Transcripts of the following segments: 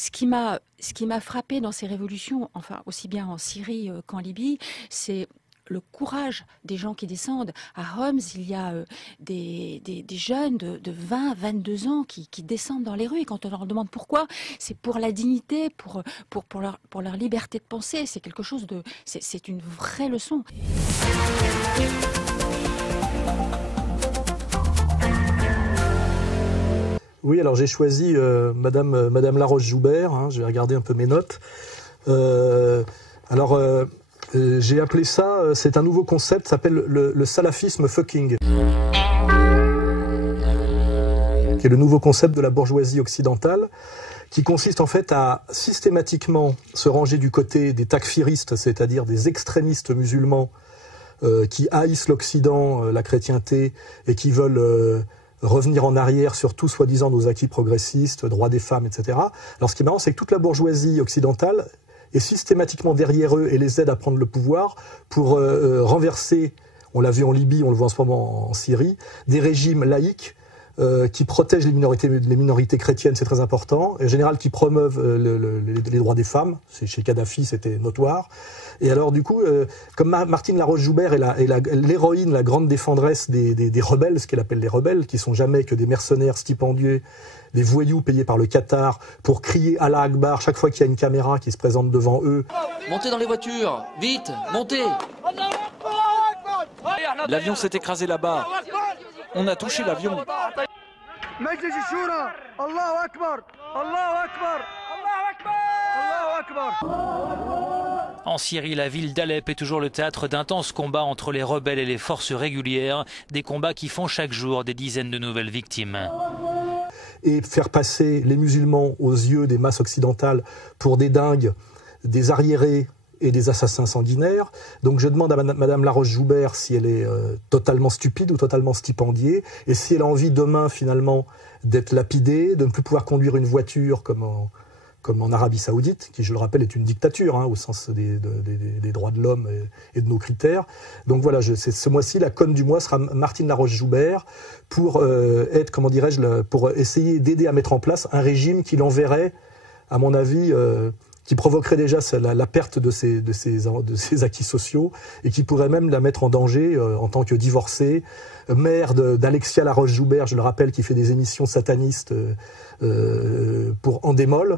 Ce qui m'a frappé dans ces révolutions, enfin aussi bien en Syrie qu'en Libye, c'est le courage des gens qui descendent. À Homs, il y a des jeunes de 20, 22 ans qui descendent dans les rues. Et quand on leur demande pourquoi, c'est pour la dignité, pour leur liberté de penser. C'est quelque chose de... C'est une vraie leçon. Oui, alors j'ai choisi Madame Laroche-Joubert, hein, je vais regarder un peu mes notes. J'ai appelé ça, c'est un nouveau concept, ça s'appelle le salafisme fucking, qui est le nouveau concept de la bourgeoisie occidentale, qui consiste en fait à systématiquement se ranger du côté des takfiristes, c'est-à-dire des extrémistes musulmans qui haïssent l'Occident, la chrétienté, et qui veulent revenir en arrière sur tout soi-disant nos acquis progressistes, droits des femmes, etc. Alors ce qui est marrant, c'est que toute la bourgeoisie occidentale est systématiquement derrière eux et les aide à prendre le pouvoir pour renverser, on l'a vu en Libye, on le voit en ce moment en Syrie, des régimes laïques qui protègent les minorités chrétiennes, c'est très important, et en général qui promeuvent les droits des femmes, chez Kadhafi c'était notoire. Et alors du coup, comme Martine Laroche-Joubert est l'héroïne, la grande défendresse des rebelles, ce qu'elle appelle les rebelles, qui sont jamais que des mercenaires stipendiés, des voyous payés par le Qatar pour crier Allah Akbar chaque fois qu'il y a une caméra qui se présente devant eux. Montez dans les voitures, vite, montez. L'avion s'est écrasé là-bas. On a touché l'avion. En Syrie, la ville d'Alep est toujours le théâtre d'intenses combats entre les rebelles et les forces régulières, des combats qui font chaque jour des dizaines de nouvelles victimes. Et faire passer les musulmans aux yeux des masses occidentales pour des dingues, des arriérés et des assassins sanguinaires. Donc je demande à Madame Laroche-Joubert si elle est totalement stupide ou totalement stipendiée, et si elle a envie demain finalement d'être lapidée, de ne plus pouvoir conduire une voiture comme en Arabie Saoudite, qui je le rappelle est une dictature au sens des droits de l'homme et de nos critères. Donc voilà, ce mois-ci, la conne du mois sera Martine Laroche-Joubert pour être, comment dirais-je, pour essayer d'aider à mettre en place un régime qui l'enverrait, à mon avis, qui provoquerait déjà la perte de ses acquis sociaux et qui pourrait même la mettre en danger en tant que divorcée, mère d'Alexia Laroche-Joubert, je le rappelle, qui fait des émissions satanistes pour Endemol.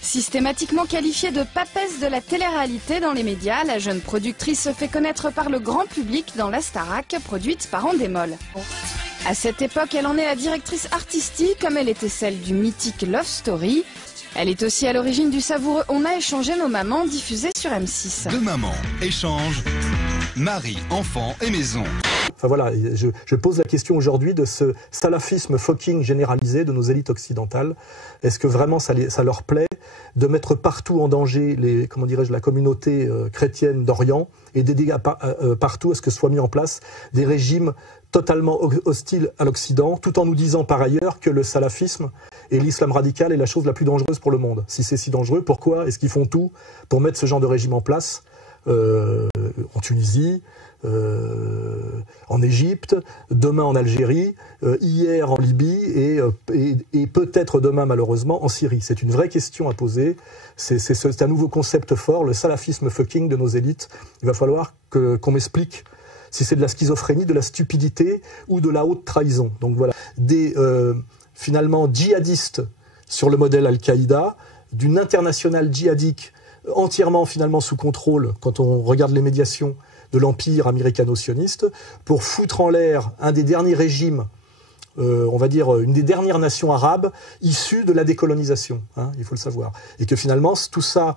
Systématiquement qualifiée de papesse de la télé-réalité dans les médias, la jeune productrice se fait connaître par le grand public dans la Starac, produite par Endemol. À cette époque, elle en est la directrice artistique, comme elle était celle du mythique Love Story. Elle est aussi à l'origine du savoureux On a échangé nos mamans, diffusé sur M6. Deux mamans échangent, mari, enfant et maison. Enfin voilà, je pose la question aujourd'hui de ce salafisme fucking généralisé de nos élites occidentales. Est-ce que vraiment ça leur plaît de mettre partout en danger la communauté chrétienne d'Orient et d'aider partout à ce que soient mis en place des régimes totalement hostiles à l'Occident, tout en nous disant par ailleurs que le salafisme et l'islam radical est la chose la plus dangereuse pour le monde. Si c'est si dangereux, pourquoi est-ce qu'ils font tout pour mettre ce genre de régime en place en Tunisie, en Égypte, demain en Algérie, hier en Libye et peut-être demain malheureusement en Syrie. C'est une vraie question à poser. C'est un nouveau concept fort, le salafisme fucking de nos élites. Il va falloir qu'on m'explique si c'est de la schizophrénie, de la stupidité ou de la haute trahison. Donc voilà, des finalement djihadistes sur le modèle Al-Qaïda, d'une internationale djihadique entièrement finalement sous contrôle, quand on regarde les médiations de l'empire américano-sioniste, pour foutre en l'air un des derniers régimes, on va dire une des dernières nations arabes issues de la décolonisation, il faut le savoir. Et que finalement tout ça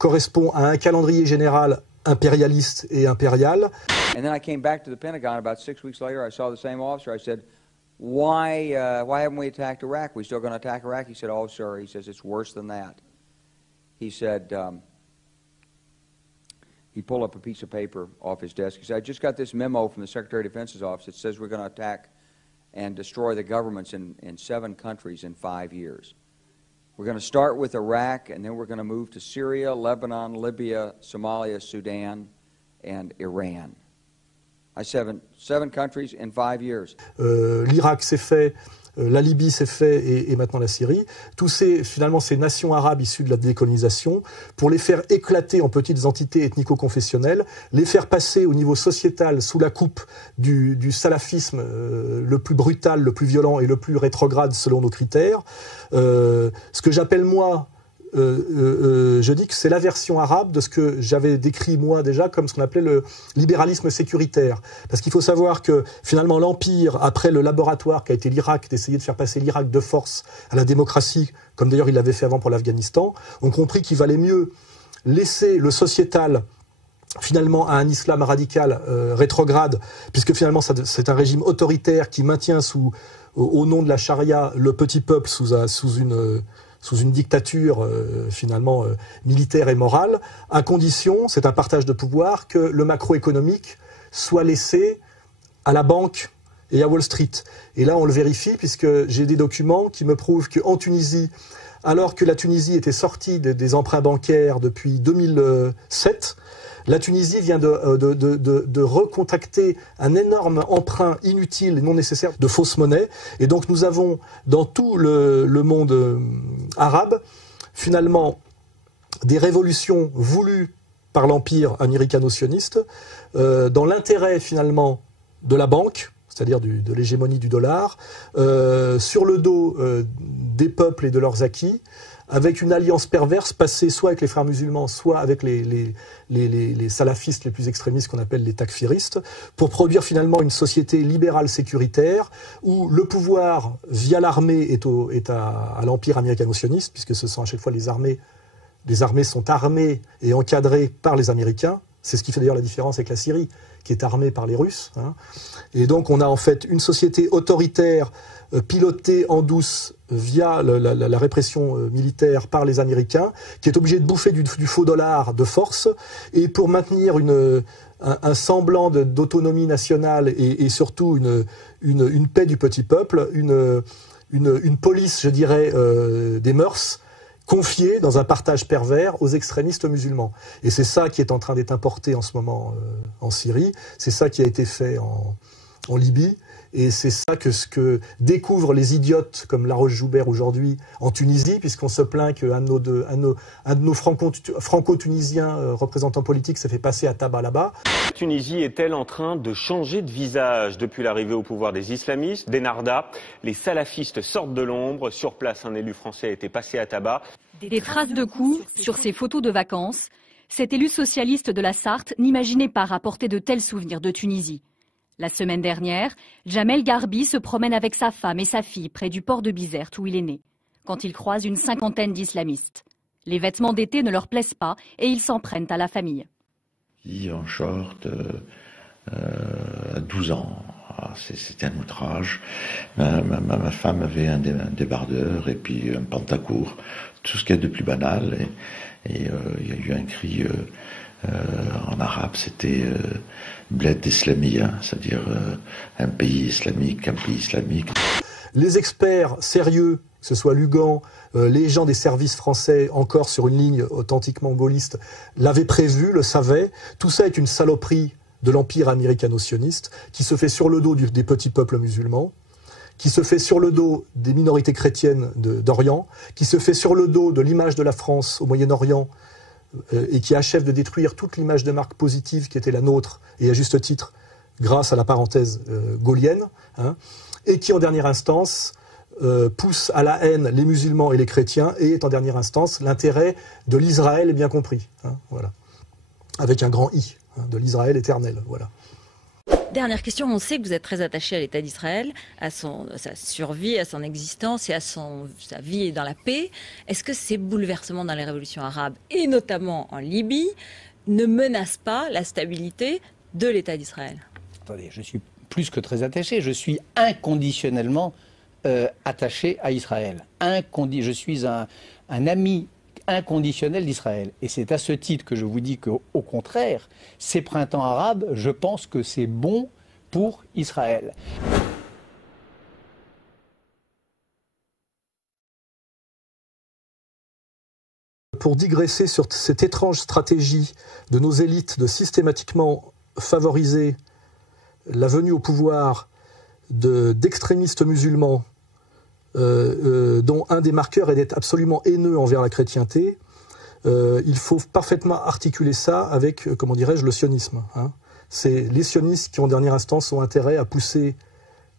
correspond à un calendrier général impérialiste et impérial. And then I came back to the Pentagon about 6 weeks later. I saw the same officer. I said, why haven't we attacked Iraq? We still going to attack Iraq? He said, oh, sir. He says, it's worse than that. He said, he pulled up a piece of paper off his desk. He said, I just got this memo from the Secretary of Defense's office that says we're going to attack and destroy the governments in 7 countries in 5 years. We're going to start with Iraq, and then we're going to move to Syria, Lebanon, Libya, Somalia, Sudan, and Iran. I 7 countries in 5 years. L'Irak c'est fait, la Libye s'est fait et maintenant la Syrie, finalement ces nations arabes issues de la décolonisation, pour les faire éclater en petites entités ethnico-confessionnelles, les faire passer au niveau sociétal sous la coupe du salafisme le plus brutal, le plus violent et le plus rétrograde selon nos critères. Ce que j'appelle moi, je dis que c'est la version arabe de ce que j'avais décrit moi déjà comme ce qu'on appelait le libéralisme sécuritaire. Parce qu'il faut savoir que finalement l'Empire, après le laboratoire qu'a été l'Irak, d'essayer de faire passer l'Irak de force à la démocratie, comme d'ailleurs il l'avait fait avant pour l'Afghanistan, ont compris qu'il valait mieux laisser le sociétal finalement à un islam radical rétrograde, puisque finalement c'est un régime autoritaire qui maintient au nom de la charia le petit peuple sous une dictature finalement militaire et morale, à condition, c'est un partage de pouvoir, que le macroéconomique soit laissé à la banque et à Wall Street. Et là, on le vérifie, puisque j'ai des documents qui me prouvent qu'en Tunisie, alors que la Tunisie était sortie des emprunts bancaires depuis 2007, la Tunisie vient de recontacter un énorme emprunt inutile et non nécessaire de fausses monnaies. Et donc nous avons dans tout le monde arabe, finalement, des révolutions voulues par l'empire américano-sioniste, dans l'intérêt finalement de la banque, c'est-à-dire de l'hégémonie du dollar, sur le dos des peuples et de leurs acquis, avec une alliance perverse passée soit avec les frères musulmans, soit avec les salafistes les plus extrémistes qu'on appelle les takfiristes, pour produire finalement une société libérale sécuritaire où le pouvoir via l'armée est à l'empire américano-sioniste, puisque ce sont à chaque fois les armées sont armées et encadrées par les Américains. C'est ce qui fait d'ailleurs la différence avec la Syrie, qui est armée par les Russes. Et donc on a en fait une société autoritaire pilotée en douce via la répression militaire par les Américains, qui est obligée de bouffer du faux dollar de force, et pour maintenir un semblant d'autonomie nationale et surtout une paix du petit peuple, une police, je dirais, des mœurs, confiée dans un partage pervers aux extrémistes musulmans. Et c'est ça qui est en train d'être importé en ce moment en Syrie, c'est ça qui a été fait en Libye, et c'est ça que découvrent les idiotes comme Laroche-Joubert aujourd'hui en Tunisie, puisqu'on se plaint qu'un de nos franco-tunisiens représentants politiques s'est fait passer à tabac là-bas. La Tunisie est-elle en train de changer de visage depuis l'arrivée au pouvoir des islamistes, des Narda? Les salafistes sortent de l'ombre. Sur place, un élu français a été passé à tabac. Des traces de coups sur ses photos de vacances. Cet élu socialiste de la Sarthe n'imaginait pas rapporter de tels souvenirs de Tunisie. La semaine dernière, Jamel Garbi se promène avec sa femme et sa fille près du port de Bizerte où il est né, quand il croise une cinquantaine d'islamistes. Les vêtements d'été ne leur plaisent pas et ils s'en prennent à la famille. En short, à 12 ans, c'était un outrage. Ma femme avait un débardeur et puis un pantacourt, tout ce qu'il y a de plus banal. Et il y a eu un cri en arabe, c'était bled islamia, c'est-à-dire un pays islamique, un pays islamique. Les experts sérieux, que ce soit Lugan, les gens des services français, encore sur une ligne authentiquement gaulliste, l'avaient prévu, le savaient. Tout ça est une saloperie de l'empire américano-sioniste qui se fait sur le dos des petits peuples musulmans, qui se fait sur le dos des minorités chrétiennes d'Orient, qui se fait sur le dos de l'image de la France au Moyen-Orient, et qui achève de détruire toute l'image de marque positive qui était la nôtre, et à juste titre, grâce à la parenthèse gaullienne, et qui en dernière instance pousse à la haine les musulmans et les chrétiens, et est en dernière instance l'intérêt de l'Israël bien compris, voilà, avec un grand I, de l'Israël éternel, voilà. Dernière question, on sait que vous êtes très attaché à l'État d'Israël, à sa survie, à son existence et à sa vie dans la paix. Est-ce que ces bouleversements dans les révolutions arabes, et notamment en Libye, ne menacent pas la stabilité de l'État d'Israël? Attendez, je suis plus que très attaché, je suis inconditionnellement attaché à Israël. Je suis un ami inconditionnel d'Israël. Et c'est à ce titre que je vous dis qu'au contraire, ces printemps arabes, je pense que c'est bon pour Israël. Pour digresser sur cette étrange stratégie de nos élites de systématiquement favoriser la venue au pouvoir d'extrémistes musulmans dont un des marqueurs est d'être absolument haineux envers la chrétienté, il faut parfaitement articuler ça avec, comment dirais-je, le sionisme. Hein. C'est les sionistes qui, en dernière instance, ont intérêt à pousser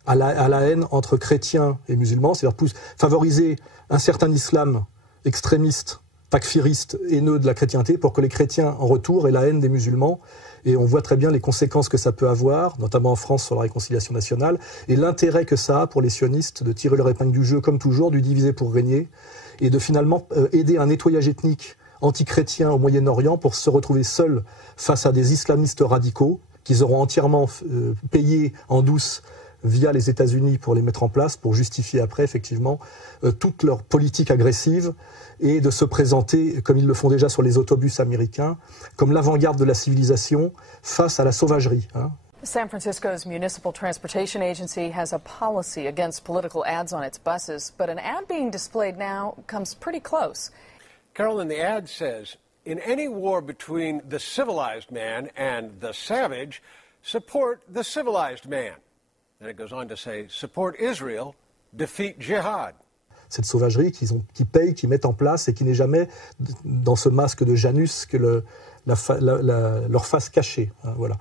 à la haine entre chrétiens et musulmans, c'est-à-dire favoriser un certain islam extrémiste, takfiriste, haineux de la chrétienté, pour que les chrétiens, en retour, aient la haine des musulmans. Et on voit très bien les conséquences que ça peut avoir, notamment en France sur la réconciliation nationale, et l'intérêt que ça a pour les sionistes de tirer leur épingle du jeu, comme toujours, du diviser pour régner, et de finalement aider un nettoyage ethnique anti-chrétien au Moyen-Orient pour se retrouver seuls face à des islamistes radicaux qu'ils auront entièrement payés en douce via les États-Unis pour les mettre en place, pour justifier après, effectivement, toute leur politique agressive et de se présenter, comme ils le font déjà sur les autobus américains, comme l'avant-garde de la civilisation face à la sauvagerie. Hein. San Francisco's Municipal Transportation Agency has a policy against political ads on its buses, but an ad being displayed now comes pretty close. Carolyn, the ad says, in any war between the civilized man and the savage, support the civilized man. And it goes on to say, support Israel, defeat jihad. Cette sauvagerie qu'ils payent, qu'ils mettent en place et qui n'est jamais dans ce masque de Janus que leur face cachée. Hein, voilà.